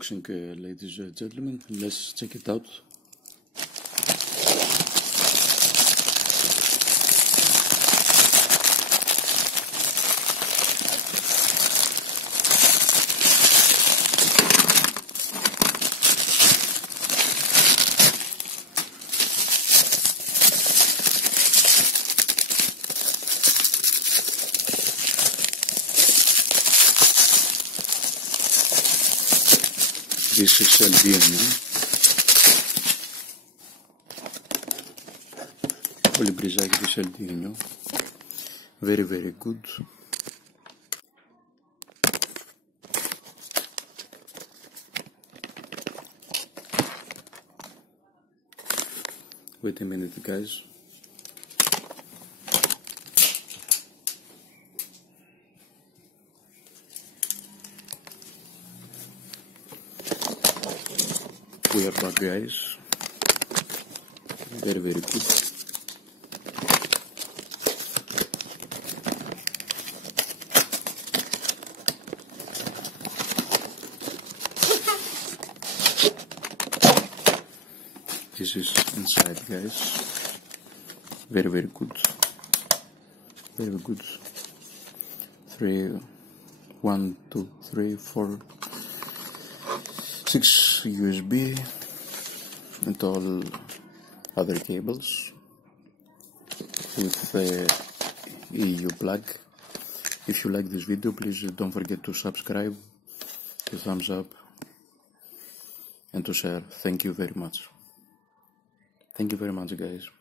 unboxing, ladies and gentlemen. Let's check it out. This is LDNO. Πολύ μπριζάκι της LDNO. Very very good. Wait a minute, guys. We are back, guys. Very very good. This is inside, guys. Very very good. Very good. 1, 2, 3, 4, 6 USB and all other cables with the EU plug. If you like this video, please don't forget to subscribe, to thumbs up and to share. Thank you very much. Thank you very much, guys.